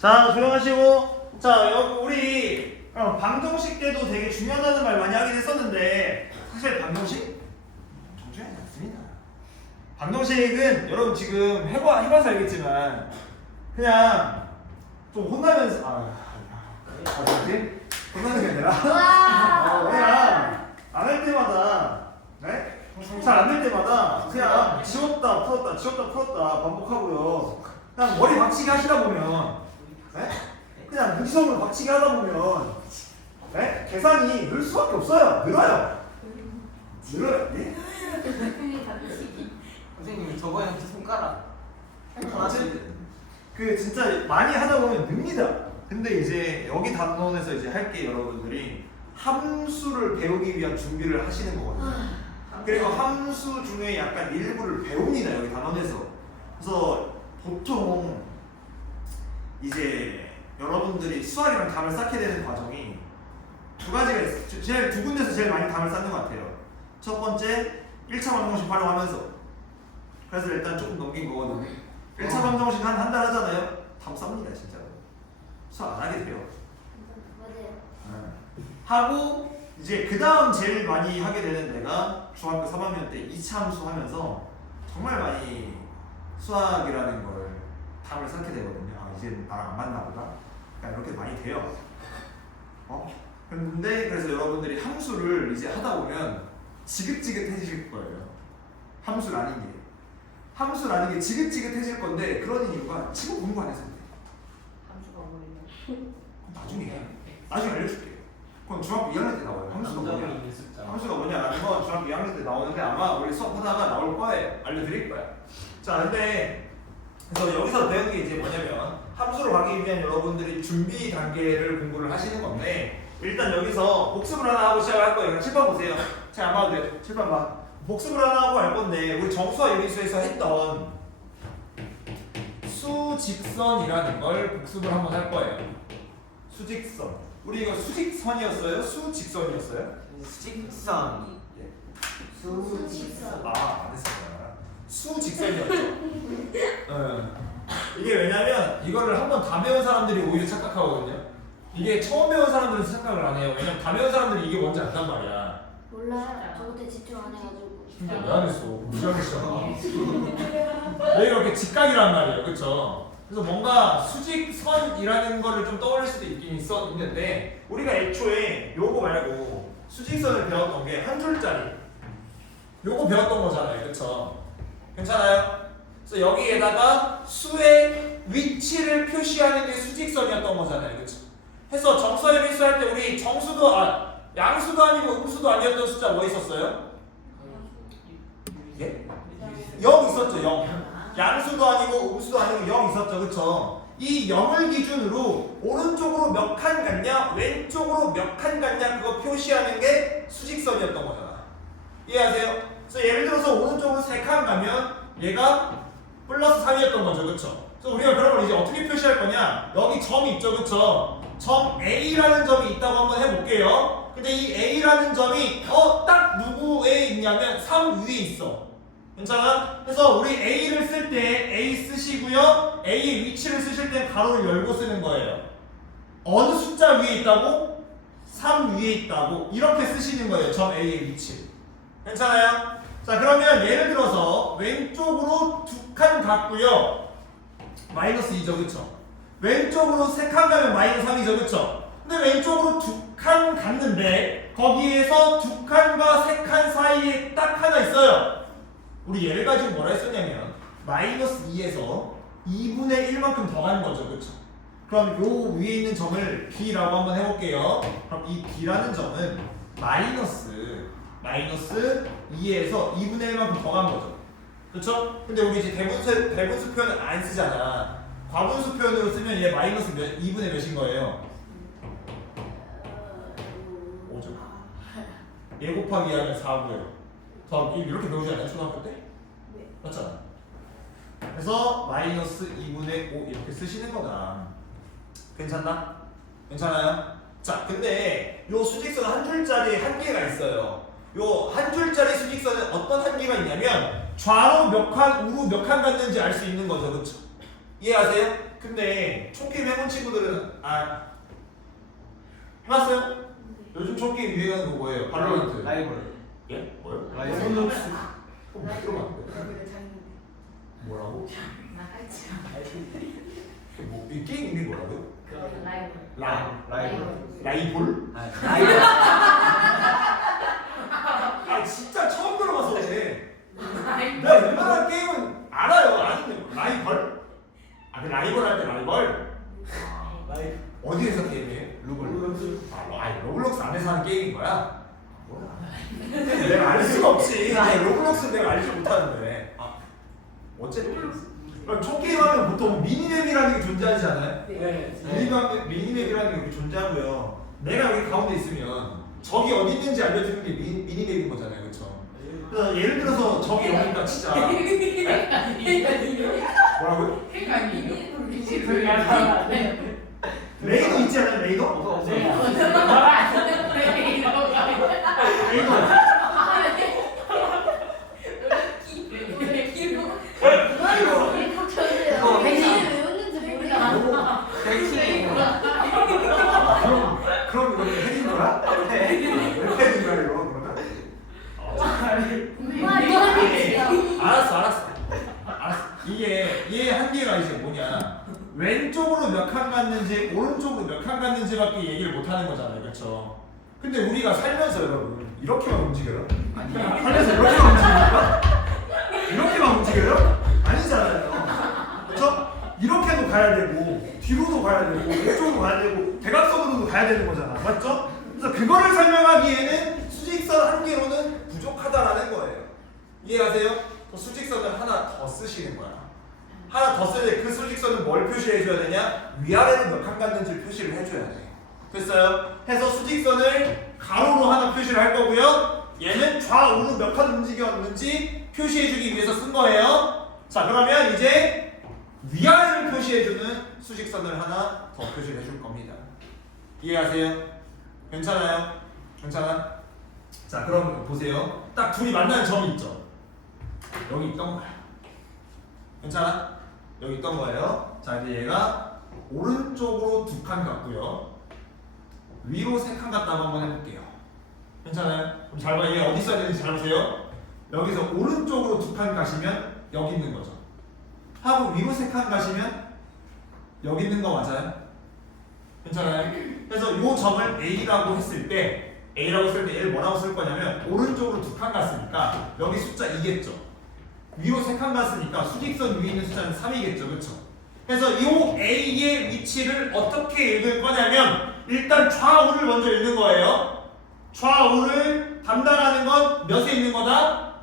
자, 조용하시고. 자, 여기 우리 방정식 때도 되게 중요하다는 말 많이 하긴 했었는데 사실 방정식 중요하지 않습니다. 방정식은 여러분 지금 해봐서 알겠지만 그냥 좀 혼나면서 뭐지? 혼나는 게 아니라 그냥 안 할 때마다 네? 잘 안 될 때마다 그냥 지웠다 풀었다 지웠다 풀었다 반복하고요. 그냥 머리 박치기 하시다 보면 네? 그냥 무지성으로 박치기 하다 보면 네? 계산이 늘 수밖에 없어요. 늘어요. 네? 선생님 저번에 손가락 그 진짜 많이 하다 보면 늡니다. 근데 이제 여기 단원에서 이제 할 게 여러분들이 함수를 배우기 위한 준비를 하시는 거거든요. 그리고 함수 중에 약간 일부를 배웁니다. 여기 단원에서. 그래서 보통 이제 여러분들이 수학이랑 담을 쌓게 되는 과정이 두 가지가 있어요. 제일 두 군데서 제일 많이 담을 쌓는 것 같아요. 첫 번째 1차 방정식 활용하면서. 그래서 일단 조금 넘긴 거거든요. 1차 방정식 한 달 하잖아요. 답 쌉니다 진짜로. 수학 안 하게 돼요. 맞아요. 하고 이제 그 다음 제일 많이 하게 되는 데가 중학교 3학년 때 2차 함수 하면서 정말 많이 수학이라는 걸 담을 쌓게 되거든요. 아 이제 나랑 안 맞나 보다. 그러니까 이렇게 많이 돼요. 근데 그래서 여러분들이 함수를 이제 하다 보면 지긋지긋해질 거예요. 함수라는 게 지긋지긋해질 건데 그런 이유가 지금 공부 안 해서 그래요. 나중에 알려줄게요. 그건 중학교 2학년 때 나와요. 함수가 뭐냐라는 건 중학교 2학년 때 나오는데 아마 우리 수업하다가 나올 거예요. 알려드릴 거야. 자, 근데 그래서 여기서 배우는 게 이제 뭐냐면 함수로 가기 위한 여러분들이 준비 단계를 공부를 하시는 건데 일단 여기서 복습을 하나 하고 시작할 거예요. 칠판 보세요. 잘 안 봐도 돼요. 칠판 봐. 복습을 하나 하고 할 건데 우리 정수와 유리수에서 했던 수직선이라는 걸 복습을 한번 할 거예요. 수직선. 우리 이거 수직선이었어요? 수직선이었어요? 수직선 수직선. 안 했었구나. 수직선이었죠. 이게 왜냐면 이거를 한번 다 배운 사람들이 오히려 착각하거든요. 이게 처음 배운 사람들은 착각을 안 해요. 왜냐면 다 배운 사람들이 이게 뭔지 안단 말이야. 몰라요. 저 그때 집중 안 해가지고. 왜 안 했어? 무시하겠어. 왜 이렇게 직각이란 말이에요, 그렇죠? 그래서 뭔가 수직선이라는 거를 좀 떠올릴 수도 있는데 우리가 애초에 요거 말고 수직선을 배웠던 게 한 줄짜리 요거 배웠던 거잖아요, 그렇죠? 괜찮아요? 그래서 여기에다가 수의 위치를 표시하는 게 수직선이었던 거잖아요, 그렇죠? 해서 정수와 유리수 할 때 우리 정수도 양수도 아니고 음수도 아니었던 숫자 뭐 있었어요? 예? 0 있었죠, 0. 양수도 아니고 음수도 아니고 0 있었죠, 그쵸? 이 0을 기준으로 오른쪽으로 몇 칸 갔냐 왼쪽으로 몇 칸 갔냐 그거 표시하는 게 수직선이었던 거잖아. 이해하세요? 그래서 예를 들어서 오른쪽으로 3칸 가면 얘가 플러스 3이었던 거죠, 그쵸? 그래서 우리가 그런 걸 이제 어떻게 표시할 거냐, 여기 점이 있죠, 그쵸? 점 A라는 점이 있다고 한번 해볼게요. 근데 이 A라는 점이 딱 누구에 있냐면 3 위에 있어. 괜찮아? 그래서 우리 A를 쓸 때 A 쓰시고요. A의 위치를 쓰실 때 가로를 열고 쓰는 거예요. 어느 숫자 위에 있다고? 3 위에 있다고. 이렇게 쓰시는 거예요. 점 A의 위치. 괜찮아요? 자, 그러면 예를 들어서 왼쪽으로 2칸 갔고요. 마이너스 2죠, 그쵸? 왼쪽으로 3칸 가면 마이너스 3이죠, 그쵸? 근데 왼쪽으로 2칸 갔는데 거기에서 2칸과 3칸 사이에 딱 하나 있어요. 우리 얘를 가지고 뭐라 했었냐면 마이너스 2에서 2분의 1만큼 더 가는 거죠, 그쵸? 그럼 요 위에 있는 점을 B라고 한번 해볼게요. 그럼 이 B라는 점은 마이너스 2에서 2분의 1만큼 더 간 거죠, 그쵸? 근데 우리 이제 대분수 표현을 안 쓰잖아. 과분수 표현으로 쓰면 얘 마이너스 2분의 몇인 거예요? 5죠. 얘 곱하기 2하면 4고요. 이렇게 배우지 않아요? 초등학교 때? 네. 맞잖아. 그래서 마이너스 2분의 5 이렇게 쓰시는 거다. 괜찮나? 괜찮아요? 자, 근데 요 수직선 한 줄짜리 한계가 있어요. 요 한 줄짜리 수직선은 어떤 한계가 있냐면 좌로 몇 칸, 우로 몇 칸 갔는지 알 수 있는 거죠, 그쵸? 이해하세요? 근데 총게임 해본 친구들은 해봤어요? 요즘 총게임 유행하는 거 뭐예요? 발로란트. 라이벌. 예? 뭐요? 라이벌. 들어면 안 돼. 뭐라고? 이 게임 이름이 뭐라고요? 라이볼? 라이벌. 아 진짜 처음 들어봐서 그래. 내가 웬만한 게임은 알아요. 아는데 라이벌? 그 라이벌 할 때 라이벌? 어디에서 게임해요? 루블. 로블록스 안에서 하는 게임인 거야? 뭐야? 내가 알 수가 없지. 로블록스는 내가 알지 못하는데. 어쨌든 그럼 총게임 하면 보통 미니맵이라는 게 존재하지 않아요? 미니맵이라는 게 존재하고요. 내가 여기 가운데 있으면 적이 어디 있는지 알려주는 게 미니맵인 거잖아요, 그렇죠? 그래서 예를 들어서 적이 여기니까 진짜 뭐라고요? 레이더 있지 않아요, 레이더? 레이더. 그럼 이거 헤딩 거야? 헤딩 거야 이거 그러면? 알았어. 이게 한계가 이제 뭐냐? 왼쪽으로 몇 칸 갔는지 오른쪽으로 몇 칸 갔는지밖에 얘기를 못 하는 거잖아요, 그렇죠? 근데 우리가 살면서 여러분 이렇게만 움직여요? 살면서 이렇게만 움직입니까? 이렇게만 움직여요? 아니잖아요, 그렇죠? 이렇게도 가야 되고 뒤로도 가야 되고 왼쪽으로 가야 되고 대각선으로도 가야 되는 거잖아, 맞죠? 그래서 그거를 설명하기에는 수직선 한 개로는 부족하다라는 거예요. 이해하세요? 그 수직선을 하나 더 쓰시는 거야. 하나 더 쓸 때 그 수직선은 뭘 표시해줘야 되냐? 위아래로 몇 칸 갔는지를 표시를 해줘야 돼. 됐어요? 해서 수직선을 가로로 하나 표시를 할 거고요. 얘는 좌우로 몇 칸 움직였는지 표시해주기 위해서 쓴 거예요. 자, 그러면 이제 위아래를 표시해주는 수직선을 하나 더 표시를 해줄 겁니다. 이해하세요? 괜찮아요? 괜찮아? 자, 그럼 보세요. 딱 둘이 만나는 점이 있죠? 여기 있던 거야. 괜찮아? 여기 있던 거예요. 자, 이제 얘가 오른쪽으로 2칸 갔고요. 위로 3칸 갔다고 한번 해볼게요. 괜찮아요? 그럼 잘 봐요. 얘 어디 있어야 되는지 잘 보세요. 여기서 오른쪽으로 2칸 가시면 여기 있는 거죠. 하고 위로 3칸 가시면 여기 있는 거 맞아요? 괜찮아요? 그래서 이 점을 A라고 했을 때 얘를 뭐라고 쓸 거냐면 오른쪽으로 2칸 갔으니까 여기 숫자 2겠죠. 위로 3칸 갔으니까 수직선 위에 있는 숫자는 3이겠죠. 그렇죠? 그래서 이 A의 위치를 어떻게 읽을 거냐면 일단 좌우를 먼저 읽는 거예요. 좌우를 담당하는 건 몇에 있는 거다?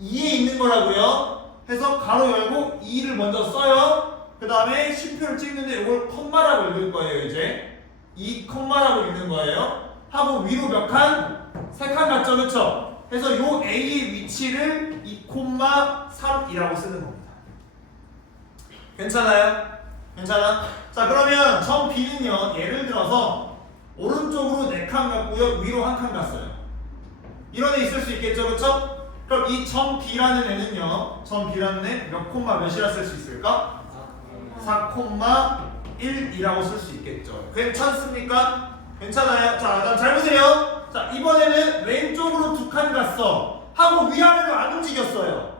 2에 있는 거라고요. 해서 가로 열고 2를 먼저 써요. 그 다음에 쉼표를 찍는데 이걸 콤마라고 읽을 거예요. 이제 2 콤마라고 읽는 거예요. 하고 위로 몇 칸? 3칸 갔죠. 그렇죠? 그래서 요 A의 위치를 2,3이라고 쓰는 겁니다. 괜찮아요? 괜찮아? 자, 그러면 점 B는요. 예를 들어서 오른쪽으로 4칸 갔고요. 위로 1칸 갔어요. 이런 애 있을 수 있겠죠. 그렇죠? 그럼 이 점 B라는 애는요. 점 B라는 애 몇 콤마 몇이라 쓸 수 있을까? 4,1이라고 쓸 수 있겠죠. 괜찮습니까? 괜찮아요? 자, 그럼 잘 보세요. 자, 이번에는 왼쪽으로 2칸 갔어. 하고 위아래로 안 움직였어요.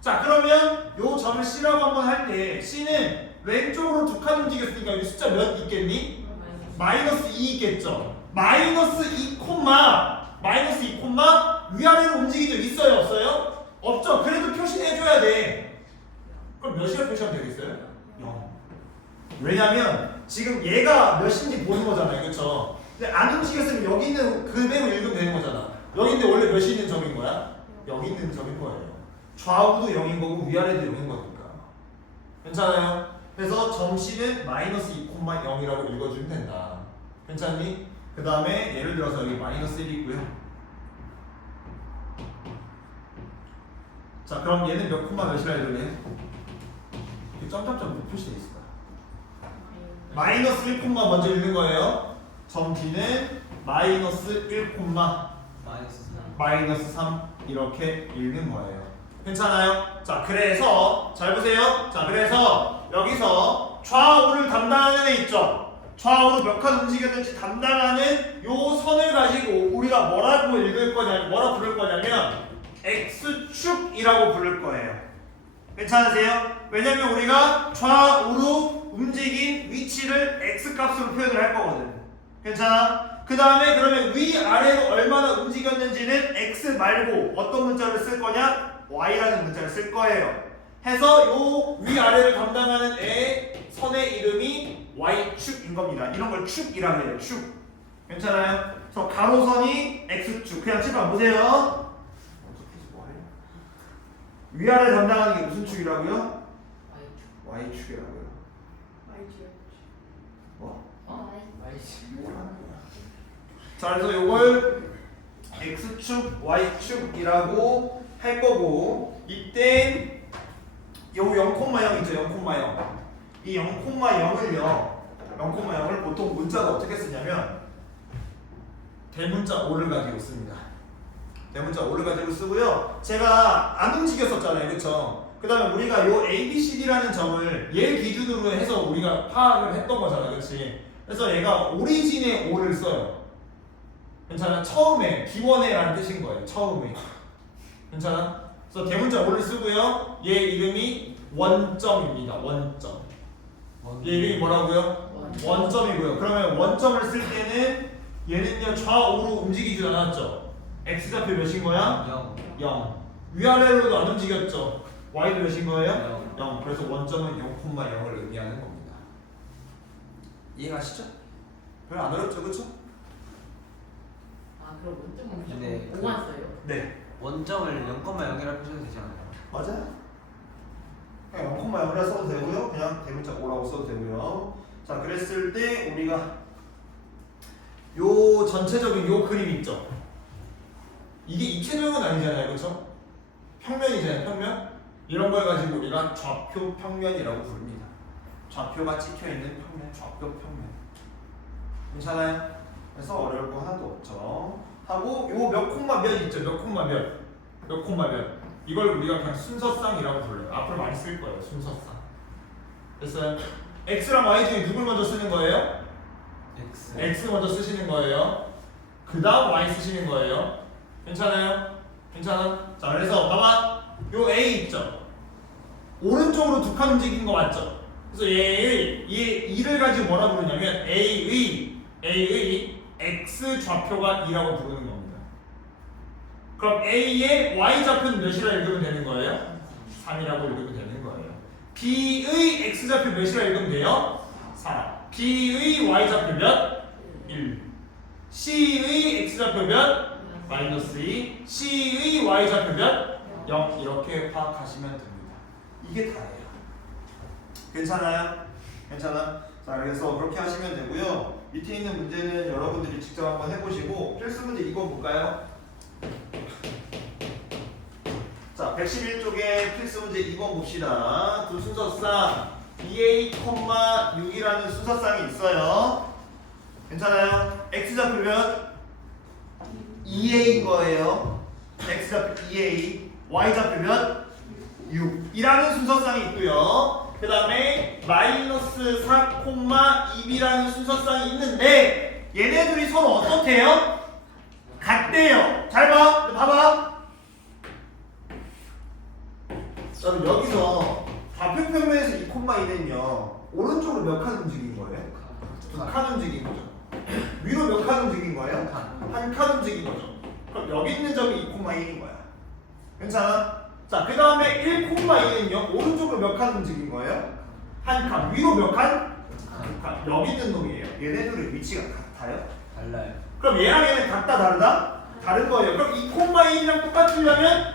자, 그러면 요 점을 C라고 한번 할 때 C는 왼쪽으로 2칸 움직였으니까 여기 숫자 몇 있겠니? -2 있겠죠. -2 콤마 위아래로 움직이죠. 있어요? 없어요? 없죠. 그래도 표시는 해줘야 돼. 그럼 몇이라 표시하면 되겠어요? 0. 왜냐면 지금 얘가 몇인지 보는 거잖아요. 그렇죠? 근데 안 움직였으면 여기 있는 그대로 읽으면 되는 거잖아. 여기 있는데 원래 몇이 있는 점인 거야? 여기 있는 점인 거예요. 좌우도 0인 거고 위아래도 0인 거니까. 괜찮아요? 그래서 점 C는 -2,0이라고 읽어주면 된다. 괜찮니? 그 다음에 예를 들어서 여기 -1 있고요. 자, 그럼 얘는 몇 콤마 몇이라 읽을래? 이렇게 점점점 표시되어 있을 거야. -1 콤마 먼저 읽는 거예요. 점 B는 -1 콤마 -3 이렇게 읽는 거예요. 괜찮아요? 자, 그래서 잘 보세요. 자, 그래서 여기서 좌우를 담당하는 애 있죠. 좌우로 몇 칸 움직였는지 담당하는 요 선을 가지고 우리가 뭐라고 읽을 거냐, 뭐라 부를 거냐면 x축이라고 부를 거예요. 괜찮으세요? 왜냐면 우리가 좌우로 움직인 위치를 x값으로 표현을 할 거거든. 괜찮아? 그 다음에 그러면 위아래로 얼마나 움직였는지는 x 말고 어떤 문자를 쓸 거냐? y라는 문자를 쓸 거예요. 해서 요 위아래를 담당하는 애 선의 이름이 y축인 겁니다. 이런 걸 축이라고 해요. 축. 괜찮아요? 그래서 가로선이 x축. 그냥 칠판 보세요. 위아래 담당하는 게 무슨 축이라고요? y축이라고요. 뭐? 자, 그래서 요걸 x축, y축이라고 할 거고, 이때 요 0,0 있죠, 0,0. 이 0,0을 보통 문자가 어떻게 쓰냐면 대문자 5를 가지고 씁니다. 대문자 5를 가지고 쓰고요. 제가 안 움직였었잖아요, 그렇죠? 그 다음에 우리가 요 A, B, C, D라는 점을 얘 기준으로 해서 우리가 파악을 했던 거잖아, 그렇지? 그래서 얘가 오리진의 5를 써요. 괜찮아? 처음에, 기원에라는 뜻인 거예요. 처음에. 괜찮아? 그래서 대문자 5를 쓰고요. 얘 이름이 원점입니다. 원점. 얘 이름이 뭐라고요? 원점이고요. 그러면 원점을 쓸 때는 얘는요 좌우로 움직이지 않았죠? x좌표 몇인 거야? 0. 위아래로도 안 움직였죠? y도 몇인 거예요? 0. 그래서 원점은 0,0을 의미하는 겁니다. 이해가시죠? 별로 안 어렵죠, 그렇죠? 그럼 원점은 네, 무조건 5만 써요? 네. 원점을 0,0이라 표시해도 되지 않아요? 맞아요. 그냥 0,0이라 써도 되고요. 그냥 대문자 5라고 써도 되고요. 자, 그랬을 때 우리가 요 전체적인 요 그림 있죠? 이게 입체적은 아니잖아요, 그렇죠? 평면이잖아요, 평면. 이런 걸 가지고 우리가 좌표 평면이라고 부릅니다. 좌표가 찍혀 있는 평면, 좌표 평면. 괜찮아요? 그래서 어려울 거 하나도 없죠. 하고 요 몇 콤마 몇 있죠? 몇 콤마 몇. 이걸 우리가 그냥 순서쌍이라고 불러요. 앞으로 많이 쓸 거예요. 순서쌍. 됐어요? x랑 y 중에 누굴 먼저 쓰는 거예요? x 먼저 쓰시는 거예요. 그 다음 y 쓰시는 거예요. 괜찮아요? 괜찮아? 자, 그래서 봐봐. 요 a 있죠? 오른쪽으로 두 칸 움직인 거 맞죠? 그래서 얘 2를 가지고 뭐라 부르냐면 A의 X 좌표가 2라고 부르는 겁니다. 그럼 A의 Y 좌표는 몇이라 읽으면 되는 거예요? 3이라고 읽으면 되는 거예요. B의 X 좌표 몇이라 읽으면 돼요? 4. B의 Y 좌표 몇? 1. C의 X 좌표 몇? 마이너스 2. C의 Y 좌표 몇? 0. 이렇게 파악하시면 됩니다. 이게 다예요. 괜찮아요? 괜찮아? 자, 그래서 그렇게 하시면 되고요. 밑에 있는 문제는 여러분들이 직접 한번 해보시고 필수 문제 2번 볼까요? 자, 111쪽에 필수 문제 2번 봅시다. 두 순서쌍 2a,6이라는 순서쌍이 있어요. 괜찮아요? x좌표면 2a인 거예요. x좌표 2a, y좌표면 6이라는 순서쌍이 있고요. 그 다음에 마이너스 4,2b라는 순서쌍이 있는데 얘네들이 서로 어떻대요? 같대요. 잘 봐. 봐봐. 그럼 여기서 좌표 평면에서 2,2는요 오른쪽으로 몇 칸 움직인 거예요? 2칸 움직인 거죠. 위로 몇 칸 움직인 거예요? 한 칸 움직인 거죠. 그럼 여기 있는 점이 2,1인 거야. 괜찮아? 자, 그 다음에 1,2는요 오른쪽으로 몇 칸 움직인 거예요? 한 칸. 위로 몇 칸? 한 칸. 여기 있는 놈이에요. 얘네들의 위치가 같아요? 달라요. 그럼 얘랑 얘는 같다 다르다? 다른 거예요. 그럼 2,1이랑 똑같으려면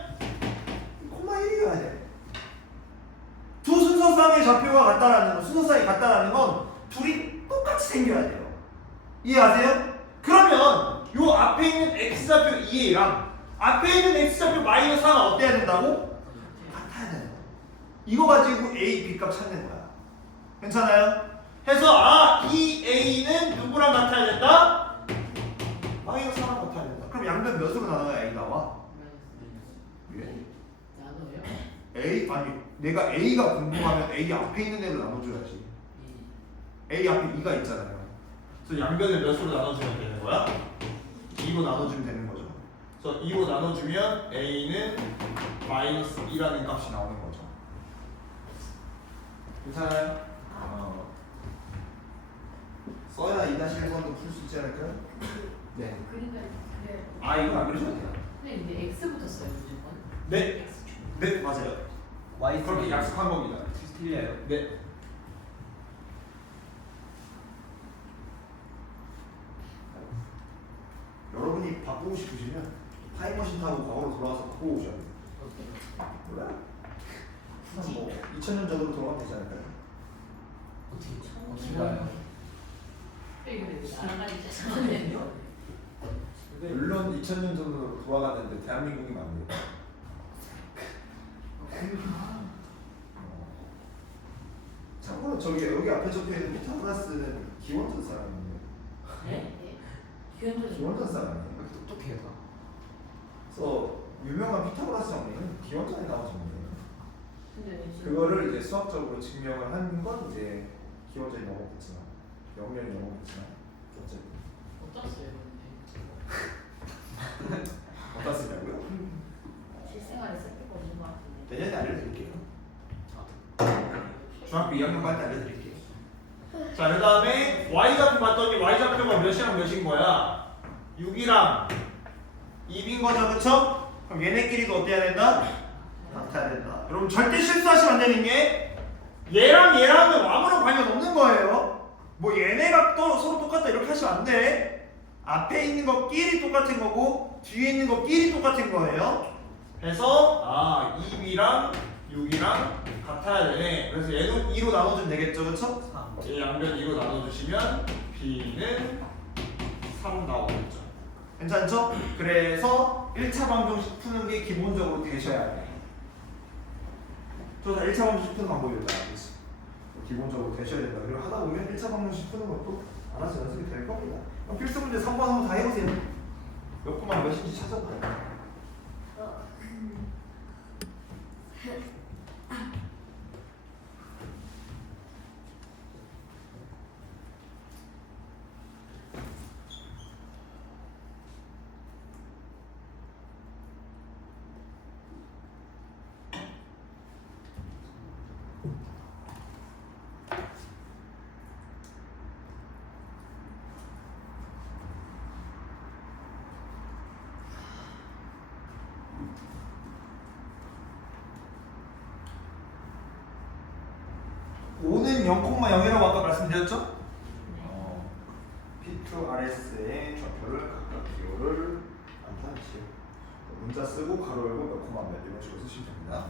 2,1이어야 돼. 두 순서쌍의 좌표가 같다라는 건, 순서쌍이 같다라는 건 둘이 똑같이 생겨야 돼요. 이해하세요? 그러면 요 앞에 있는 x좌표 2a랑 앞에 있는 x좌표 마이너스 4가 어때야 된다고? 같아야 되는 거야. 이거 가지고 a, b 값 찾는 거야. 괜찮아요? 해서 이 a는 누구랑 같아야 된다? 마이너스 4랑 같아야 된다. 그럼 양변 몇으로 나눠야 a 나와? 나눠요? a? 아니 내가 a가 궁금하면 a 앞에 있는 애를 나눠줘야지. A 앞에 2가 있잖아요. 그래서 양변을 몇으로 나눠주면 되는 거야? 2로 나눠주면 되는 거죠. 그래서 2로 나눠주면 A는 마이너스 2라는 값이 나오는 거죠. 괜찮아요? 써야 2-1번도 풀 수 있지 않을까요? 네. 그러니까 그래요. 아 이거 안 그러셔도 돼요. 근데 X부터 써요 무조건. 네. X. 네 맞아요. Y 그렇게 약속한 겁니다. 틀려요. 네. 여러분이 바꾸고 싶으시면 타임머신 타고 과거로 돌아와서 바꾸고 오셔야 돼요. 몰라요? 뭐 2000년 전으로 돌아가면 되지 않을까요? 어떻게 봐요? 이거 나라가니까 잠깐만요. 물론 2000년 전으로 돌아갔는데 대한민국이 맞네요. 참고로 저기 여기 앞에 적혀있는 피타고라스는 기원전 사람이에요. 네? 기원전. 기원전 사람이에요. 똑똑해요. 그래서 유명한 피타고라스 정리는 기원전에 나온 정리예요. 근데 왜 지금? 그거를 이제 수학적으로 증명을 한 건 이제 기원전이 넘어갔지만 영년이 넘어갔지만 어쨌든 어디다 써요 근데? 어디다 쓰냐고요? 실생활에 쓸 데가 없는 것 같은데. 내년에 알려드릴게요. 중학교 2학년 때 알려드릴게요. 자, 그 다음에 y좌표 봤더니 y좌표가 몇이랑 몇인 거야? 6이랑 2인 거죠, 그쵸? 그럼 얘네끼리도 어때야 된다? 같아야 된다. 여러분 절대 실수하시면 안 되는 게 얘랑 얘랑은 아무런 관련 없는 거예요. 뭐 얘네가 또 서로 똑같다 이렇게 하시면 안 돼. 앞에 있는 것끼리 똑같은 거고 뒤에 있는 것끼리 똑같은 거예요. 그래서 2b랑 6이랑 같아야 되네. 그래서 얘는 2로 나눠주면 되겠죠, 그쵸? 3. 얘 양변 2로 나눠주시면 b는 3 나오겠죠. 괜찮죠? 그래서 1차 방정식 푸는 게 기본적으로 되셔야 돼. 저다 1차 방정식 푸는 방법이었다. 기본적으로 되셔야 된다. 그리고 하다 보면 1차 방정식 푸는 것도 알아서 연습이 될 겁니다. 그럼 필수 문제 3번 한번 다 해보세요. 몇 번만 몇인지 찾아봐요. 오는 0,0이라고 아까 말씀드렸죠? P2RS의 좌표를 각각 기호를 안타치요. 문자 쓰고 가로 열고 몇 콤마 몇 이런 식으로 쓰시면 됩니다.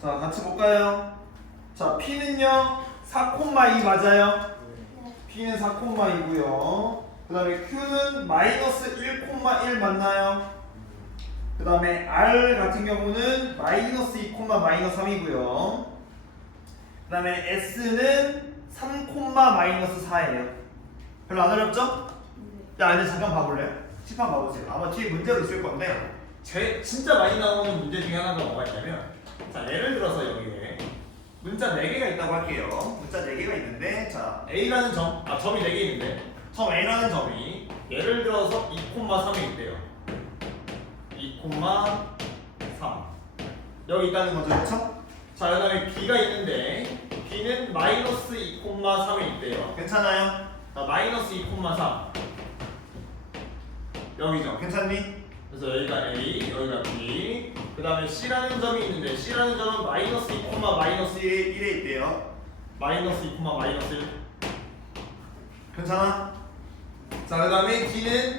자, 같이 볼까요? 자, P는요 4,2 맞아요? P는 4,2고요. 그 다음에 Q는 마이너스 1,1 맞나요? 그 다음에 R 같은 경우는 마이너스 2, 마이너스 3이고요. 그 다음에 S는 3, 마이너스 4예요. 별로 안 어렵죠? 야, 이제 잠깐 봐볼래요? 칠판 봐보세요. 아마 뒤에 문제가 있을 건데 진짜 많이 나오는 문제 중에 하나가 뭐가 있냐면, 자, 예를 들어서 여기에 문자 4개가 있다고 할게요. 문자 4개가 있는데, 자, A라는 점이 4개 있는데, 점 A라는 점이 예를 들어서 2,3에 있대요. 2,3 여기 있다는 거죠, 그렇죠? 자, 그 다음에 B가 있는데 B는 마이너스 2,3에 있대요. 괜찮아요? 자, 마이너스 2,3 여기죠. 괜찮니? 그래서 여기가 A, 여기가 B, 그 다음에 C라는 점이 있는데 C라는 점은 마이너스 2, 마이너스 1에 있대요. 마이너스 2, 마이너스 1 괜찮아? 자, 그 다음에 D는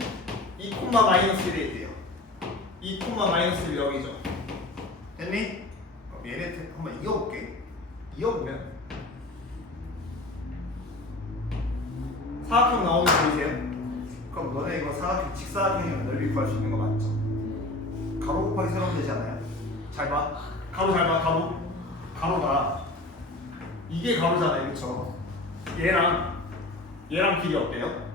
2, 마이너스 1에 있대요. 2, 마이너스 1 여기죠. 됐니? 그럼 얘네 한번 이어볼게. 이어보면 사각형 나오는 거 보이세요? 그럼 너네 이거 사각형, 직사각형이면 넓이 구할 수 있는 거 맞죠? 가로 곱하기 세로면 되지 않아요? 잘 봐. 가로 잘 봐. 가로가 이게 가로잖아요, 그렇죠? 얘랑 길이 어때요?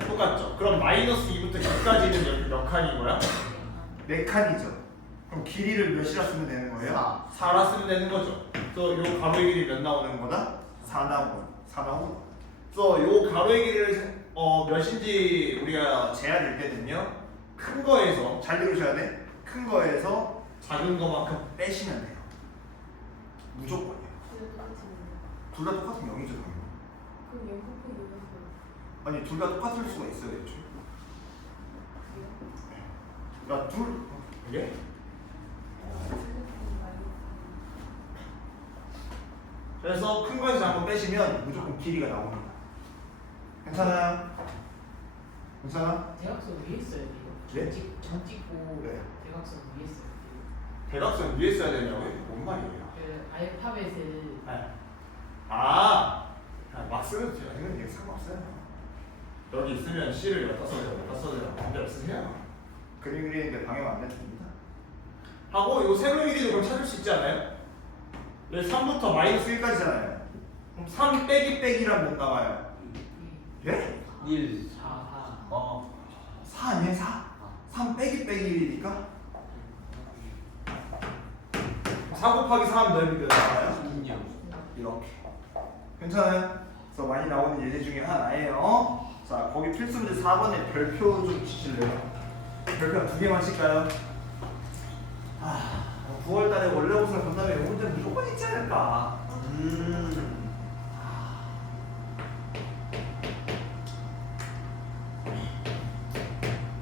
똑같죠. 그럼 마이너스 2부터 6까지는 여기 몇 칸인 거야? 4칸이죠. 그럼 길이를 몇이라 쓰면 되는 거예요? 4라 쓰면 되는 거죠. 그래서 요 가로의 길이 몇 나오는 거다? 4 나오고. 그래서 요 가로의 길이를 몇인지 우리가 재야 될 때는요. 큰 거에서 잘 들으셔야 돼. 큰 거에서 작은 거만큼 빼시면 돼요. 무조건이에요. 둘 다 똑같은 0이죠, 당연히. 그럼 0 곱하기 6이었어요. 아니 둘 다 똑같을 수가 있어요, 애초에. 야, 이게? 그래서 큰 거에서 한번 빼시면 무조건 길이가 나옵니다. 괜찮아요? 괜찮아? 대각선 위에 있어야 돼요. 네? 점 찍고 네. 대각선 위에 있어야 돼요. 대각선 위에 써야 되냐고요? 뭔 말이에요? 그 알파벳을 막 쓰면 돼요. 이건 상관없어요. 여기 있으면 C를 여기다 써도 관계 없으세요. 그림 그리는데 방해가 안 됩니다. 하고 요 세로의 길이도 그럼 찾을 수 있지 않아요? 여기 3부터 마이너스 1까지잖아요. 그럼 3 빼기 빼기란 못 나와요. 예? 1 4 아니에요? 4? 3 빼기 빼기니까 4 곱하기 3 넓이 몇 나와요? 16 이렇게. 괜찮아요? 그래서 많이 나오는 예제 중에 하나예요. 자, 거기 필수 문제 4번에 별표 좀 주실래요? 별표 2개만 칠까요? 9월달에 원래 옷을 본다면 이 문제 무조건 있지 않을까?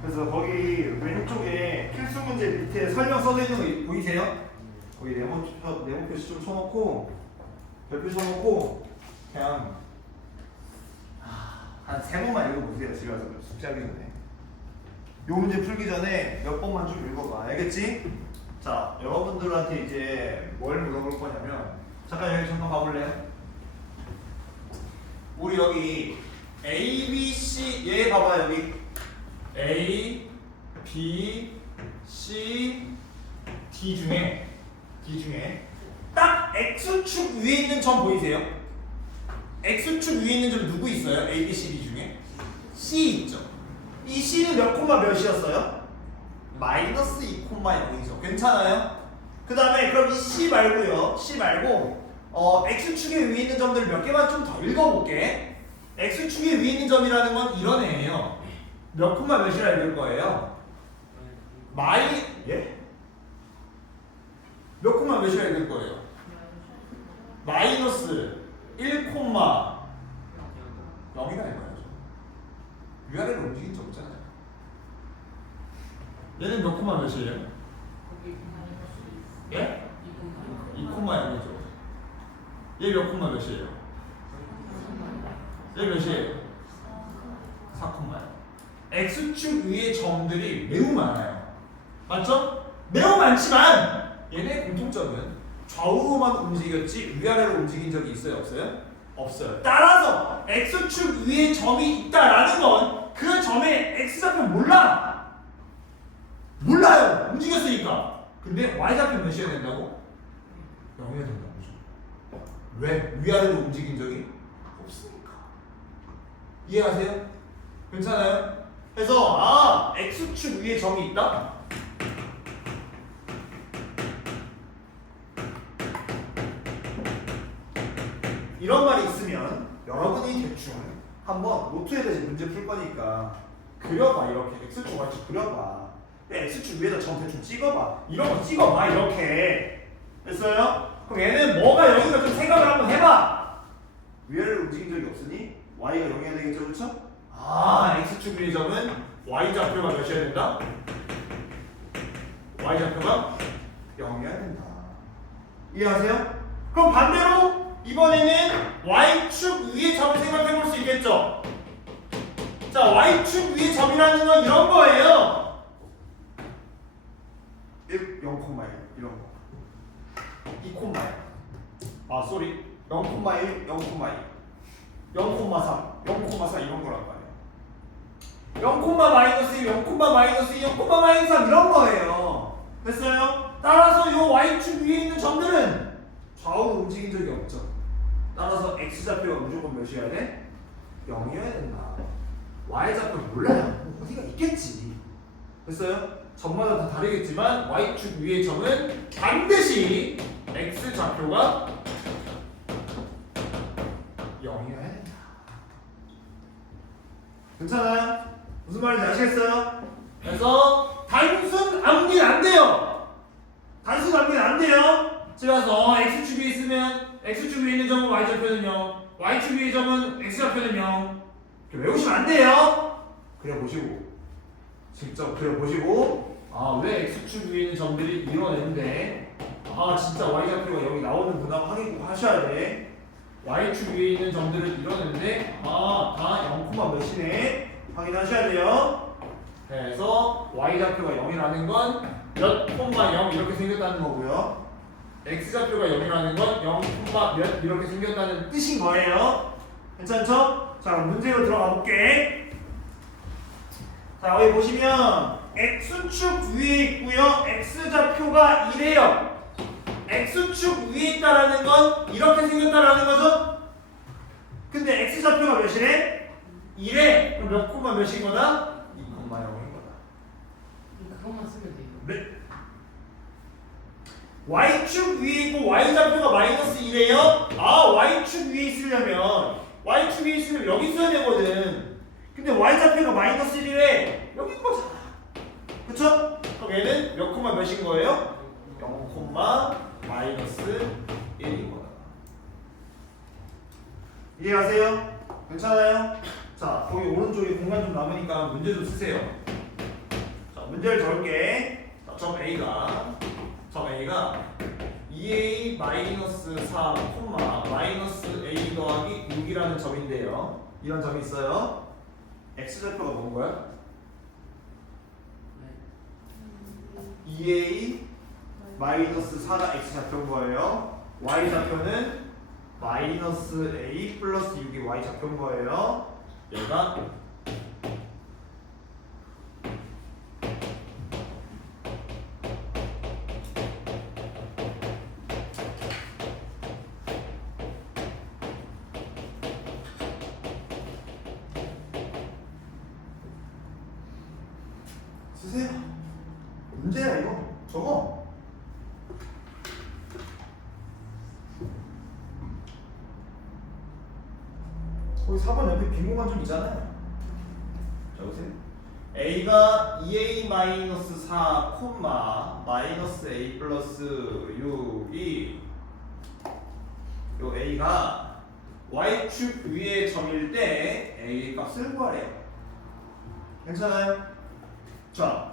그래서 거기 왼쪽에 필수 문제 밑에 설명 써져 있는 거 보이세요? 거기 네모 표시 좀 쳐놓고 별표 쳐놓고 그냥 한 3번만 읽어보세요. 집에 가서 숙제하기 전에. 요 문제 풀기 전에 몇 번만 좀 읽어봐. 알겠지? 자, 여러분들한테 이제 뭘 물어볼 거냐면 잠깐 여기 잠깐 봐볼래요? 우리 여기 A, B, C 얘 봐봐 여기 A, B, C, D 중에 딱 X축 위에 있는 점 보이세요? X축 위에 있는 점 누구 있어요? A, B, C, D 중에? C 있죠? 이 C는 몇 콤마 몇이었어요? 마이너스 2,0이죠. 괜찮아요? 그 다음에 그럼 이 C 말고요. C 말고 X축에 위에 있는 점들 몇 개만 좀 더 읽어볼게. X축에 위에 있는 점이라는 건 이런 애예요. 몇 콤마 몇이라 읽을 거예요? 예? 몇 콤마 몇이라 읽을 거예요? 마이너스 1 콤마 0이라 읽어야죠. 위아래로 움직인 적 없잖아요. 얘는 몇 콤마 몇이에요? 예? 2 콤마 0이죠. 얘 몇 콤마 몇이에요? 얘 몇이에요? 4 콤마요. X축 위의 점들이 매우 많아요. 맞죠? 매우 많지만 얘네 공통점은 좌우로만 움직였지 위아래로 움직인 적이 있어요? 없어요? 없어요. 따라서 X축 위에 점이 있다라는 건 그 점의 X좌표 몰라요. 움직였으니까. 근데 Y좌표 몇이어야 된다고? 0이어야 된다고. 왜? 위아래로 움직인 적이 없으니까. 이해하세요? 괜찮아요? 그래서 X축 위에 점이 있다? 이런 말이 있으면 여러분이 대충 한번 노트에다 이제 문제 풀 거니까 그려봐. 이렇게 X축, Y축 그려봐. X축 위에다 점 대충 찍어봐. 이런 거 찍어봐. 이렇게. 됐어요? 그럼 얘는 뭐가 0인가 좀 생각을 한번 해봐. 위아래로 움직인 적이 없으니 Y가 0이어야 되겠죠, 그렇죠? X축 위의 점은 Y좌표가 몇이어야 된다? Y좌표가 0이어야 된다. 이해하세요? 그럼 반대로 이번에는 Y축 위의 점을 생각해 볼 수 있겠죠? 자, Y축 위의 점이라는 건 이런 거예요. 0,1 이런 거. 2,1 쏘리 0,1 0,2 0,3 0,4 이런 거란 말이에요. 0, 마이너스 2 0, 마이너스 2 0, 마이너스 3 이런 거예요. 됐어요? 따라서 요 y축 위에 있는 점들은 좌우로 움직인 적이 없죠. 따라서 x좌표가 무조건 몇이어야 돼? 0이어야 된다. y좌표 몰라요. 어디가 있겠지. 됐어요? 점마다 다 다르겠지만 y축 위의 점은 반드시 x좌표가 0이어야 된다. 괜찮아요? 무슨 말인지 아시겠어요? 그래서 단순 암기는 안 돼요. 단순 암기는 안 돼요. 집에 와서 x축 위에 있으면 x축 위에 있는 점은 y좌표는 0, y축 위의 점은 x좌표는 0. 이렇게 외우시면 안 돼요. 그려보시고 직접 그려보시고 왜 x축 위에 있는 점들이 이뤄내는데 진짜 y좌표가 여기 나오는구나 확인 꼭 하셔야 돼. y축 위에 있는 점들을 이뤄내는데 다 0, 몇이네 확인하셔야 돼요. 그래서 y좌표가 0이라는 건 몇 콤마 0 이렇게 생겼다는 거고요. x좌표가 0이라는 건 0, 몇 이렇게 생겼다는 뜻인 거예요. 괜찮죠? 자, 그럼 문제로 들어가 볼게. 자, 여기 보시면 x축 위에 있고요. x좌표가 1이에요. x축 위에 있다라는 건 이렇게 생겼다라는 거죠. 근데 x좌표가 몇이래? 1에 그럼 몇 콤마 몇인 거다? 2콤마 0인 거다. 그것만 쓰면 돼요. 네. y축 위에 있고 y좌표가 마이너스 1이에요. y축 위에 있으려면 y축 위에 있으면 여기 있어야 되거든. 근데 y좌표가 마이너스 1이래. 여기인 거잖아. 그쵸? 그럼 얘는 몇 콤마 몇인 거예요? 0 콤마 마이너스 1인 거다. 이해가세요? 괜찮아요? 자, 거기 오른쪽에 공간 좀 남으니까 문제 좀 쓰세요. 자, 문제를 적을게. 자, 점 A가 2A 마이너스 4 콤마 마이너스 A 더하기 6이라는 점인데요. 이런 점이 있어요. x좌표가 뭔 거야? 2A 마이너스 4가 x좌표인 거예요. y좌표는 마이너스 A 플러스 6이 y좌표인 거예요. 얘가 쓰세요. 문제야 이거. 적어. 거기 4번 옆에 빈 공간 좀 있잖아요. 적으세요. A가 2A-4 콤마 마이너스 A 플러스 6이 요 A가 Y축 위의 점일 때 A 값을 구하래요. 괜찮아요? 자,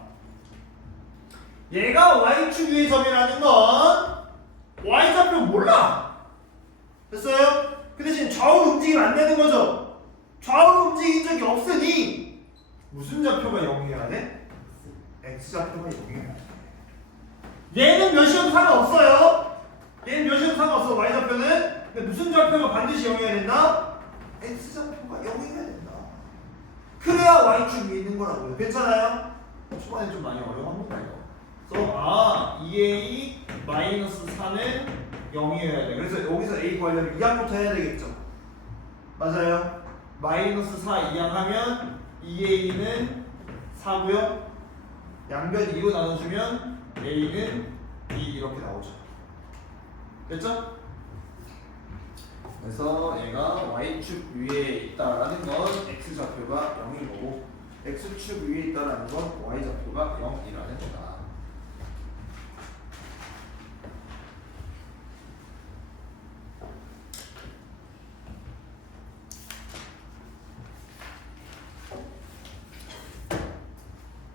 얘가 Y축 위의 점이라는 건 Y좌표 몰라. 됐어요? 그 대신 좌우로 움직이면 안 되는 거죠. 좌우로 움직인 적이 없으니 무슨 좌표가 0이어야 돼? X좌표가 0이어야 돼. 얘는 몇이어도 상관없어요. 얘는 몇이어도 상관없어. Y좌표는. 근데 무슨 좌표가 반드시 0이어야 된다? X좌표가 0이어야 된다. 그래야 Y축 위에 있는 거라고요. 괜찮아요? 초반에 좀 많이 어려워합니다 이거. 그래서 2A 마이너스 4는 0이어야 돼. 그래서 여기서 A 구하려면 2항부터 해야 되겠죠. 맞아요. 마이너스 4 2항하면 2A는 4고요. 양변 2로 나눠주면 A는 2 이렇게 나오죠. 됐죠? 그래서 얘가 Y축 위에 있다라는 건 X좌표가 0인 거고 X축 위에 있다라는 건 Y좌표가 0이라는 거다.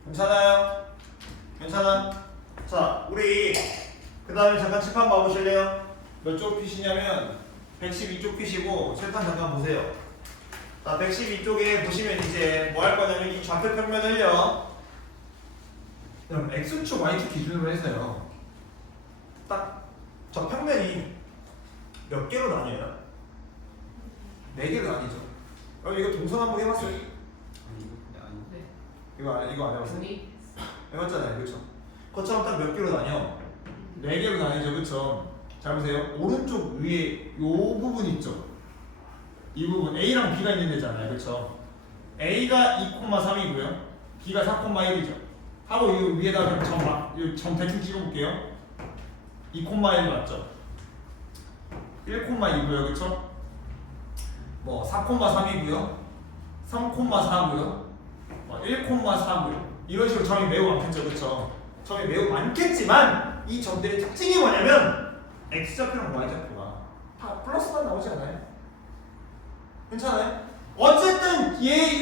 괜찮아요? 괜찮아? 자, 우리 그 다음에 잠깐 칠판 봐보실래요? 몇 쪽 핏이냐면 112쪽 핏이고 칠판 잠깐 보세요. 자, 112쪽에 보시면 이제 뭐 할 거냐면 이 좌표 평면을요. 그럼 X축, Y축 기준으로 해서요. 딱 저 평면이 몇 개로 나뉘어요? 4개로 나뉘죠. 그럼 이거 동선 한번 해봤어요? 아니 네. 이거 안 해봤어요? 종이 해봤잖아요, 그렇죠? 거처럼 딱 몇 개로 나뉘어? 4개로 나뉘죠, 그쵸? 잘 보세요. 오른쪽 위에 요 부분 있죠? 이 부분 A랑 B가 있는 데잖아요, 그쵸? A가 2,3이고요. B가 4,1이죠. 하고 이 위에다가 점 대충 찍어볼게요. 2,1 맞죠? 1,2고요, 그쵸? 뭐 4,3이고요. 3,4고요. 1,4고요. 이런 식으로 점이 매우 많겠죠, 그쵸? 점이 매우 많겠지만 이 점들의 특징이 뭐냐면 x좌표랑 y좌표가 다 플러스만 나오지 않아요? 괜찮아요? 어쨌든 얘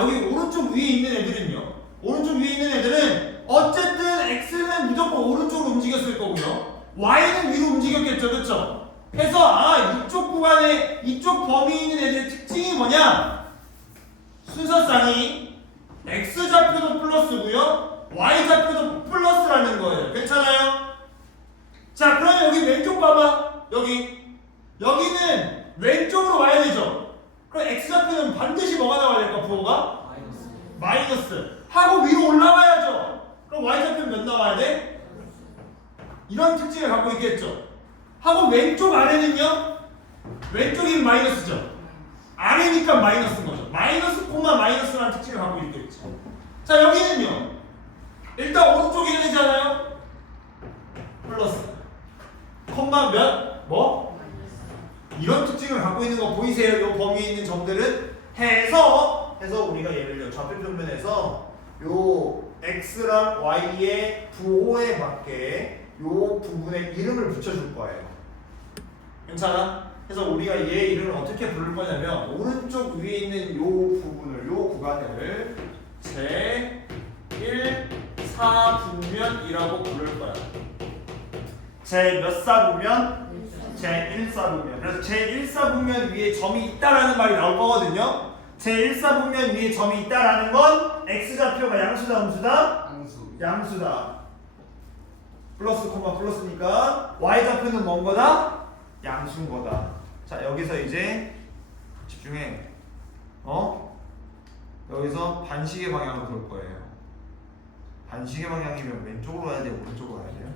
여기 오른쪽 위에 있는 애들은요. 오른쪽 위에 있는 애들은 어쨌든 x는 무조건 오른쪽으로 움직였을 거고요. y는 위로 움직였겠죠, 그쵸? 해서 이쪽 구간에 이쪽 범위에 있는 애들의 특징이 뭐냐? 순서상이 x좌표도 플러스고요. y좌표도 플러스라는 거예요. 괜찮아요? 자, 그러면 여기 왼쪽 봐봐. 여기는 왼쪽으로 와야 되죠. 그럼 x좌표는 반드시 뭐가 나와야 될까? 부호가? 마이너스. 하고 위로 올라가야죠. 그럼 y좌표는 몇 나와야 돼? 이런 특징을 갖고 있겠죠. 하고 왼쪽 아래는요? 왼쪽이 마이너스죠. 아래니까 마이너스인 거죠. 마이너스 콤마 마이너스라는 특징을 갖고 있겠죠. 자, 여기는요. 일단 오른쪽이 되잖아요. 플러스. 콤마 몇? 뭐? 이런 특징을 갖고 있는 거 보이세요? 요 범위에 있는 점들은 해서 우리가 예를 들어 좌표 평면에서 요 x랑 y의 부호에 맞게 요 부분에 이름을 붙여줄 거예요. 괜찮아? 그래서 우리가 얘 이름을 어떻게 부를 거냐면 오른쪽 위에 있는 요 부분을 요 구간을 제1사분면이라고 부를 거야. 제 몇 사분면? 제1사분면. 그래서 제1사분면 위에 점이 있다라는 말이 나올 거거든요. 제1사분면 위에 점이 있다라는 건 x좌표가 양수다 음수다? 양수다. 플러스 콤마 플러스니까 y좌표는 뭔 거다? 양수인 거다. 자, 여기서 이제 집중해. 여기서 반시계 방향으로 볼 거예요. 반시계 방향이면 왼쪽으로 가야 돼요? 오른쪽으로 가야 돼요?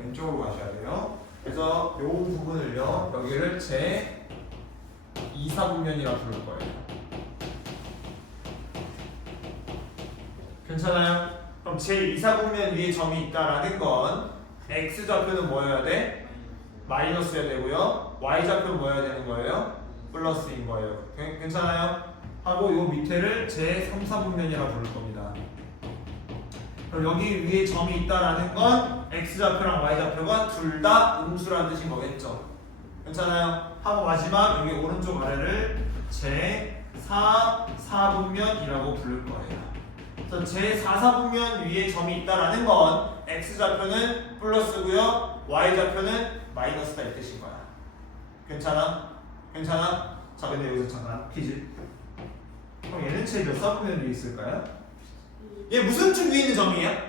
왼쪽으로 가셔야 돼요. 그래서 이 부분을요, 여기를 제2사분면이라고 부를 거예요. 괜찮아요? 그럼 제2사분면 위에 점이 있다라는 건 x좌표는 뭐여야 돼? 마이너스여야 되고요. y좌표는 뭐여야 되는 거예요? 플러스인 거예요. 괜찮아요? 하고 요 밑에를 제3사분면이라고 부를 겁니다. 그럼 여기 위에 점이 있다라는 건 x좌표랑 y좌표가 둘 다 음수라는 뜻인 거겠죠. 괜찮아요? 하고 마지막 여기 오른쪽 아래를 제4사분면이라고 부를 거예요. 그래서 제4사분면 위에 점이 있다라는 건 x좌표는 플러스고요. y좌표는 마이너스다 이 뜻인 거야. 괜찮아? 괜찮아? 자, 근데 여기서 잠깐 퀴즈. 그럼 얘는 제 몇 사분면 위에 있을까요? 얘 무슨 축 위에 있는 점이야?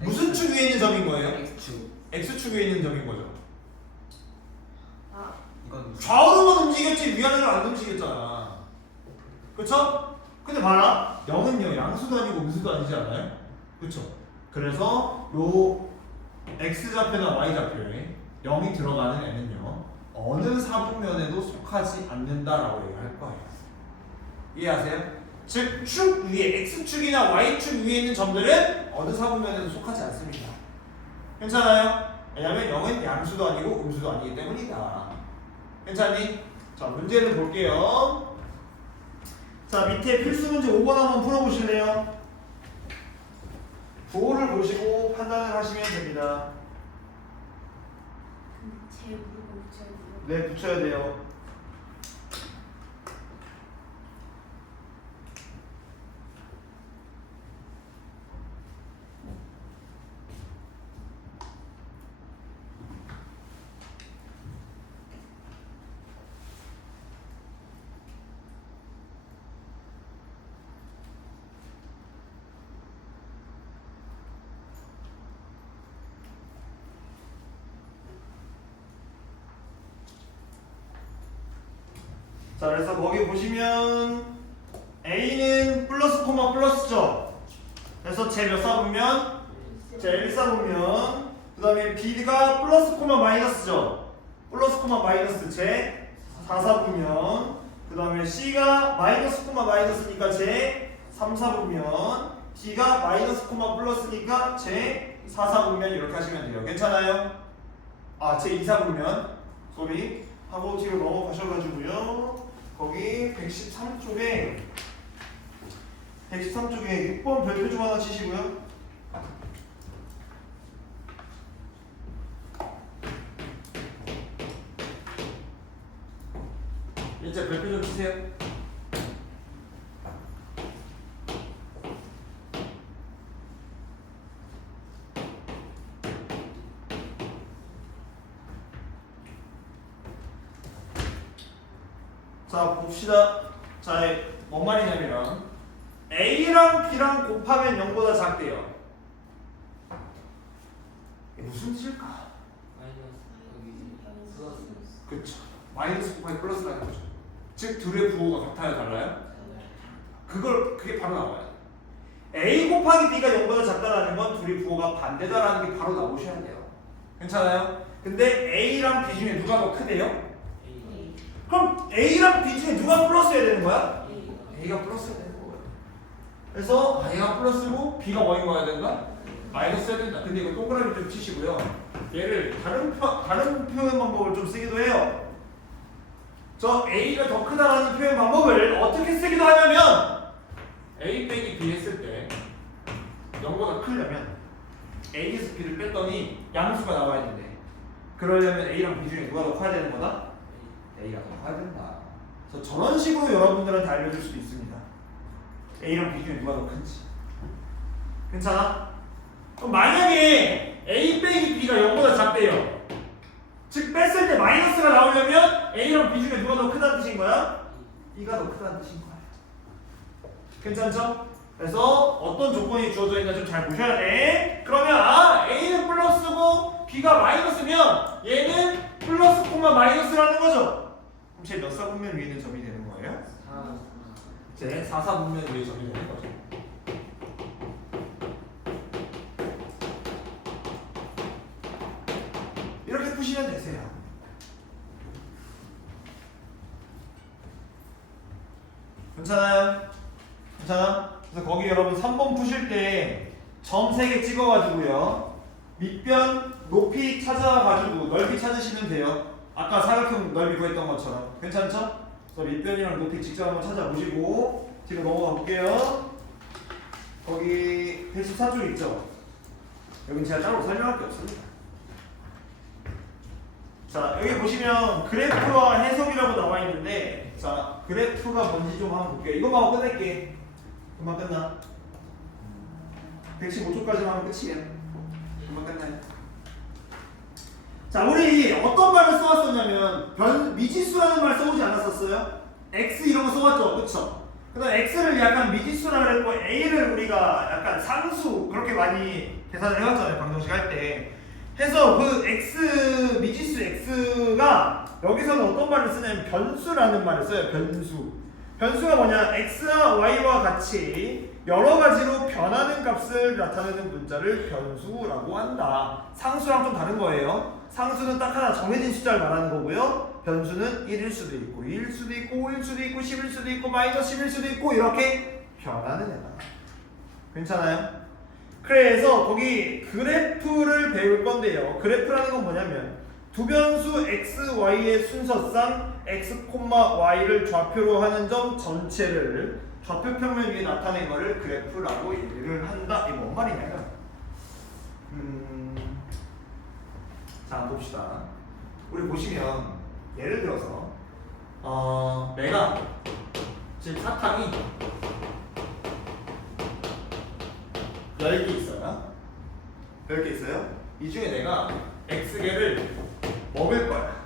무슨 축 위에 있는 점인 거예요? x축 위에 있는 점인 거죠. 이건 좌우로만 움직였지 위아래로 안 움직였잖아. 그쵸? 근데 봐라, 0은요 양수도 아니고 음수도 아니지 않아요? 그쵸? 그래서 요 x좌표나 y좌표에 0이 들어가는 애는요 어느 사분면에도 속하지 않는다라고 얘기할 거예요. 이해하세요? 즉 축 위에 x축이나 y축 위에 있는 점들은 어느 사분면에도 속하지 않습니다. 괜찮아요? 왜냐면 0은 양수도 아니고 음수도 아니기 때문이다. 괜찮니? 자, 문제를 볼게요. 자, 밑에 필수 문제 5번 한번 풀어보실래요? 부호를 보시고 판단을 하시면 됩니다. 제 무릎을 붙여야 돼요. 네, 붙여야 돼요. 자, 그래서 거기 보시면 A는 플러스 콤마 플러스죠. 그래서 제 몇 사분면? 자, 1, 4분면 그 다음에 B가 플러스 코마 마이너스죠. 플러스 코마 마이너스 제 4, 4분면 그 다음에 C가 마이너스 코마 마이너스니까 제 3, 4분면 D가 마이너스 코마 플러스니까 제 4, 4분면 이렇게 하시면 돼요. 괜찮아요? 아, 제 2, 4분면 소리 하고 뒤로 넘어가셔가지고요. 거기 113쪽에 6번 별표 좀 하나 치시고요. 이제 별표 좀 치세요. 자, 봅시다. 자, 뭔 말이냐면 A랑 B랑 곱하면 0보다 작대요. 이게 무슨 뜻일까? 마이너스 여기 플러스. 그쵸. 마이너스 곱하기 플러스라는 거죠. 즉 둘의 부호가 같아요, 달라요? 그게 바로 나와요. A 곱하기 B가 0보다 작다라는 건 둘이 부호가 반대다라는 게 바로 나오셔야 돼요. 괜찮아요? 근데 A랑 B 중에 누가 더 크대요? 그럼 A랑 B 중에 누가 플러스여야 되는 거야? A가 플러스여야 되는 거예요. 그래서 A가 플러스고 B가 뭐인 거야 된다? 마이너스여야 된다. 근데 이거 동그라미 좀 치시고요. 얘를 다른 표현 방법을 좀 쓰기도 해요. 저 A가 더 크다라는 표현 방법을 어떻게 쓰기도 하냐면 A 빼기 B 했을 때 0보다 크려면 A에서 B를 뺐더니 양수가 나와야 된대. 그러려면 A랑 B 중에 누가 더 커야 되는 거다? A가 더 커야 된다. 그래서 저런 식으로 여러분들한테 알려줄 수도 있습니다. A랑 B 중에 누가 더 큰지. 괜찮아? 그럼 만약에 A 빼기 B가 0보다 작대요. 즉 뺐을 때 마이너스가 나오려면 A랑 B 중에 누가 더 크다는 뜻인 거야? B가 더 크다는 뜻인 거야. 괜찮죠? 그래서 어떤 조건이 주어져 있나 좀 잘 보셔야 돼. 그러면 A는 플러스고 B가 마이너스면 얘는 플러스 콤마 마이너스라는 거죠. 그럼 제 몇 사분면 위에 있는 점이 되는 거예요? 제 4, 4분면 위에 점이 되는 거죠. 이렇게 푸시면 되세요. 괜찮아요? 괜찮아? 그래서 거기 여러분 3번 푸실 때 점 3개 찍어가지고요. 밑변 높이 찾아가지고 넓이 찾으시면 돼요. 아까 사각형 넓이 구했던 것처럼. 괜찮죠? 그래서 밑변이랑 높이 직접 한번 찾아보시고 뒤로 넘어가 볼게요. 거기 114쪽 있죠? 여긴 제가 따로 설명할 게 없습니다. 자, 여기 보시면 그래프와 해석이라고 나와 있는데, 자, 그래프가 뭔지 좀 한번 볼게요. 이거만 하고 끝낼게. 금방 끝나. 115초까지만 하면 끝이에요. 금방 끝나요. 자, 우리 어떤 말을 써왔었냐면 미지수라는 말 써오지 않았었어요? x 이런 거 써왔죠, 그쵸? 그 다음 x를 약간 미지수라 그랬고 a를 우리가 약간 상수 그렇게 많이 계산을 해왔잖아요, 방정식 할 때. 해서 그 x 미지수 x가 여기서는 어떤 말을 쓰냐면 변수라는 말을 써요. 변수가 뭐냐? x와 y와 같이 여러 가지로 변하는 값을 나타내는 문자를 변수라고 한다. 상수랑 좀 다른 거예요. 상수는 딱 하나 정해진 숫자를 말하는 거고요. 변수는 1일 수도 있고 2일 수도 있고 5일 수도 있고 10일 수도 있고 마이너스 10일 수도 있고 이렇게 변하는 애다. 괜찮아요? 그래서 거기 그래프를 배울 건데요. 그래프라는 건 뭐냐면 두 변수 x, y의 순서상 x, y를 좌표로 하는 점 전체를 좌표 평면 위에 나타낸 거를 그래프라고 얘기를 한다. 이게 뭔 말이냐면 자, 한번 봅시다. 우리 보시면 예를 들어서 내가 지금 사탕이 10개 있어요. 10개 있어요. 이 중에 내가 X개를 먹을 거야.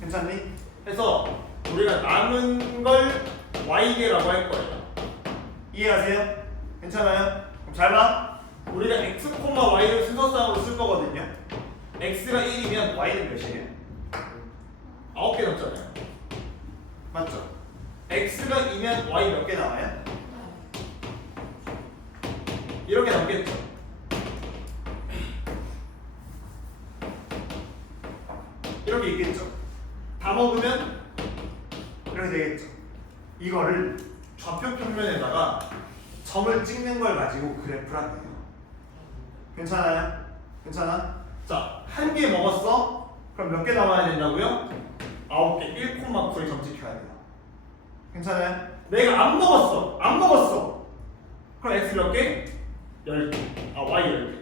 괜찮니? 해서 우리가 남은 걸 Y개라고 할 거예요. 이해하세요? 괜찮아요? 그럼 잘 봐. 우리가 X, Y를 순서상으로 쓸 거거든요. X가 1이면 Y는 몇이에요? 9개 남잖아요. 맞죠? X가 2면 Y 몇 개 나와요? 이렇게 남겠죠. 이렇게 있겠죠. 다 먹으면 이렇게 되겠죠. 이거를 좌표 평면에다가 점을 찍는 걸 가지고 그래프라고 해요. 괜찮아요? 괜찮아? 자, 한 개 먹었어? 그럼 몇 개 남아야 된다고요? 9개, 1콤마9에 점 찍혀야 돼요. 괜찮아요? 내가 안 먹었어. 안 먹었어. 그럼 x 몇 개? 10개. 아, y 10개.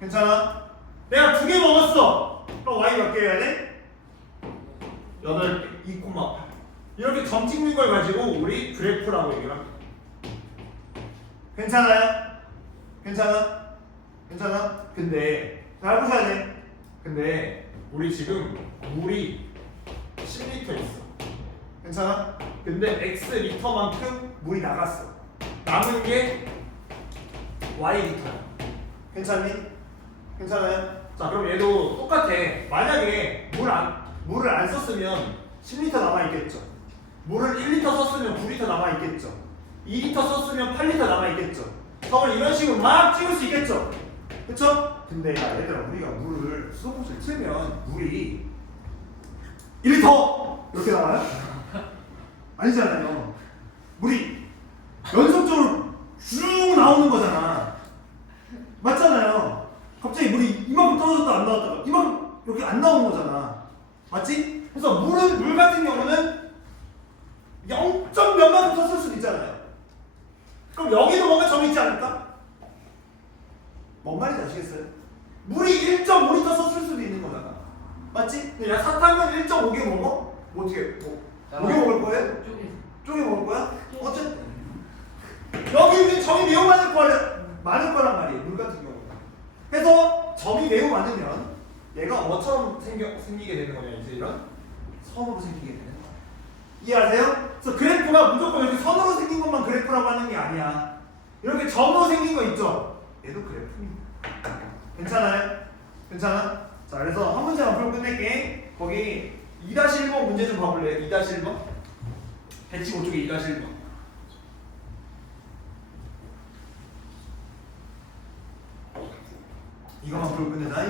괜찮아? 내가 2개 먹었어. 그럼 y 몇 개 해야 돼? 8개, 2,8. 이렇게 점 찍는 걸 가지고 우리 그래프라고 얘기를 합니다. 괜찮아요? 괜찮아? 괜찮아? 근데 잘 보셔야 돼. 근데 우리 지금 물이 10리터 있어. 괜찮아? 근데 x 리터만큼 물이 나갔어. 남은 게 y 리터야. 괜찮니? 괜찮아요? 자, 그럼 얘도 똑같아. 만약에 물을 안 썼으면 10리터 남아있겠죠. 물을 1리터 썼으면 9리터 남아있겠죠. 2리터 썼으면 8리터 남아있겠죠. 점을 이런 식으로 막 찍을 수 있겠죠. 그쵸? 근데 야, 얘들아, 우리가 물을 수도꼭지를 틀면 물이 1리터! 이렇게 나와요? 아니잖아요. 물이 연속적으로 쭉 나오는 거잖아. 맞잖아요. 갑자기 물이 이만큼 떨어졌다 안 나왔다가 이만큼 이렇게 안 나오는 거잖아. 맞지? 그래서 물 같은 경우는 0점 몇만큼 썼을 수도 있잖아요. 그럼 여기도 뭔가 점이 있지 않을까? 뭔 말인지 아시겠어요? 물이 1.5리터 썼을 수도 있는 거잖아. 맞지? 근데 야, 사탕은 1.5개 먹어? 뭐 어떻게? 뭐 5개 먹을 거예요? 쪼개 먹을 거야? 어쨌든 여기는 점이 매우 많을 거란 말이에요. 물 같은 경우. 해서 점이 매우 많으면 얘가 뭐처럼 생기게 되는 거냐, 이제 이런 선으로 생기게 되는 거야. 이해하세요? 그래서 그래프가 무조건 이렇게 선으로 생긴 것만 그래프라고 하는 게 아니야. 이렇게 점으로 생긴 거 있죠? 얘도 그래프입니다. 괜찮아요? 괜찮아? 자, 그래서 한 문제만 풀고 끝낼게. 거기 2-1번 문제 좀 봐볼래요? 2-1번? 115쪽에 2-1번. 이거만 풀고 끝내자.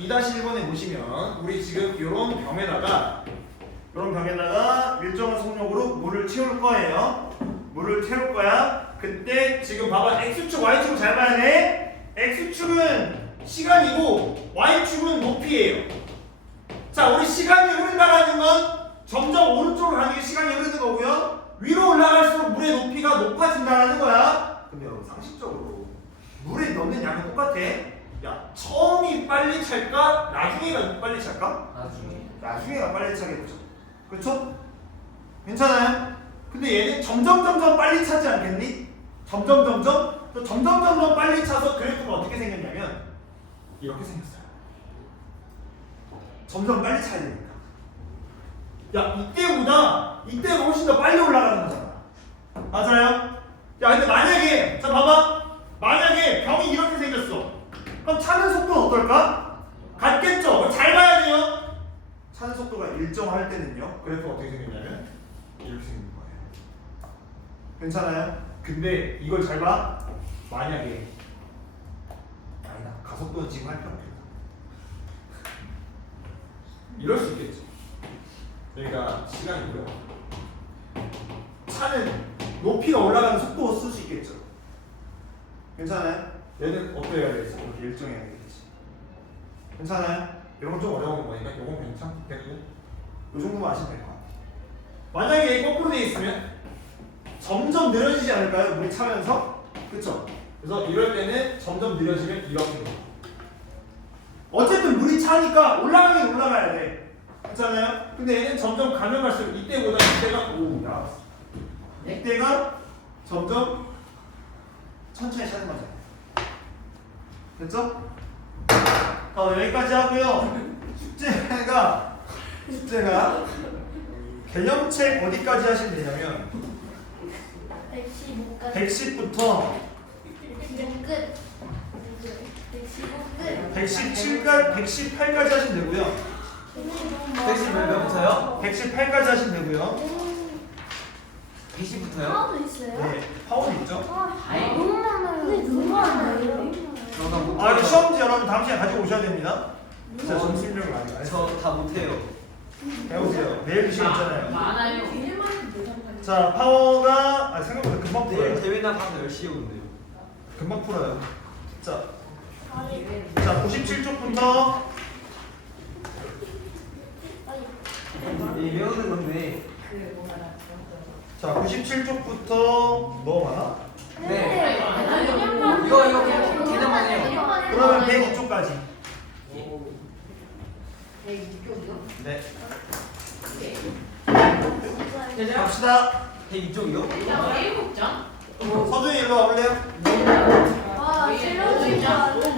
2-1번에 보시면 우리 지금 이런 병에다가 일정한 속력으로 물을 채울 거예요. 물을 채울 거야. 그때 지금 봐봐. X축, Y축 잘 봐야 돼. X축은 시간이고 Y축은 높이예요. 자, 우리 시간이 흐른다라는 건 점점 오른쪽으로 가는 게 시간이 흐르는 거고요. 위로 올라갈수록 물의 높이가 높아진다는 거야. 근데 여러분, 상식적으로 물에 넣는 양은 똑같아. 야, 처음이 빨리 찰까? 나중에가 빨리 찰까? 나중에가 빨리 차겠죠. 그렇죠? 괜찮아요? 근데 얘는 점점 빨리 차지 않겠니? 점점 빨리 차서 그래프가 어떻게 생겼냐면 이렇게 생겼어요. 점점 빨리 차야 되니까. 야, 이때가 훨씬 더 빨리 올라가는 거잖아. 맞아요? 야, 근데 만약에, 자 봐봐. 만약에 병이 이렇게 생겼어. 그럼 차는 속도는 어떨까? 같겠죠? 잘 봐야 돼요. 차는 속도가 일정할 때는요, 그래프가 어떻게 생겼냐면 이렇게 생긴 거예요. 괜찮아요? 근데 이걸 잘 봐. 만약에 아니다, 가속도는 지금 할 필요 없겠다. 이럴 수 있겠죠. 그러니까 시간이고요. 차는 높이가 올라가는 속도로 쓸 수 있겠죠. 괜찮아요? 얘는 어떻게 해야 되지? 이렇게 일정해야 되겠지. 괜찮아요? 이런 건 좀 어려운 거니까 이건 괜찮겠고 이 정도만 아시면 될 것 같아요. 만약에 거꾸로 돼 있으면 점점 느려지지 않을까요? 물이 차면서? 그쵸? 그래서 이럴 때는 점점 느려지면 이렇게 돼요. 어쨌든 물이 차니까 올라가긴 올라가야 돼. 괜찮아요? 근데 얘는 점점 가면 갈수록 이때보다 이때가 점점 천천히 차는 거죠. 됐죠? 여기까지 하고요. 숙제가 개념책 어디까지 하시면 되냐면 110부터 118까지 하시면 되고요. 110 몇부터요? 118까지 하시면 되고요. 110부터요? 파워도 있어요? 네, 파워는 있죠. 너무 많아요. 근데 너무 많아요. 아, 이거 시험지 여러분 다음 시간에 가지고 오셔야 됩니다. 진짜 점심용 많이 안 했어. 저 다 못해요. 배우세요. 내일 시간 있잖아요. 많아요. 걔네만 내장판. 자, 파워가 생각보다 금방 풀어요. 내일 대회 나가서 10시에 온대요. 금방 풀어요. 자, 아니. 자 97쪽부터 이 외우는 건데. 그 뭐가 나. 자 97쪽부터 너무 많아? 네. 그냥 이거 개념만 해요. 그러면 102쪽까지. 106쪽이요? 네. 네. 갑시다. 102쪽이요? 야, 7장? 서준이 일로 와볼래요? 와, 샐러드 진짜.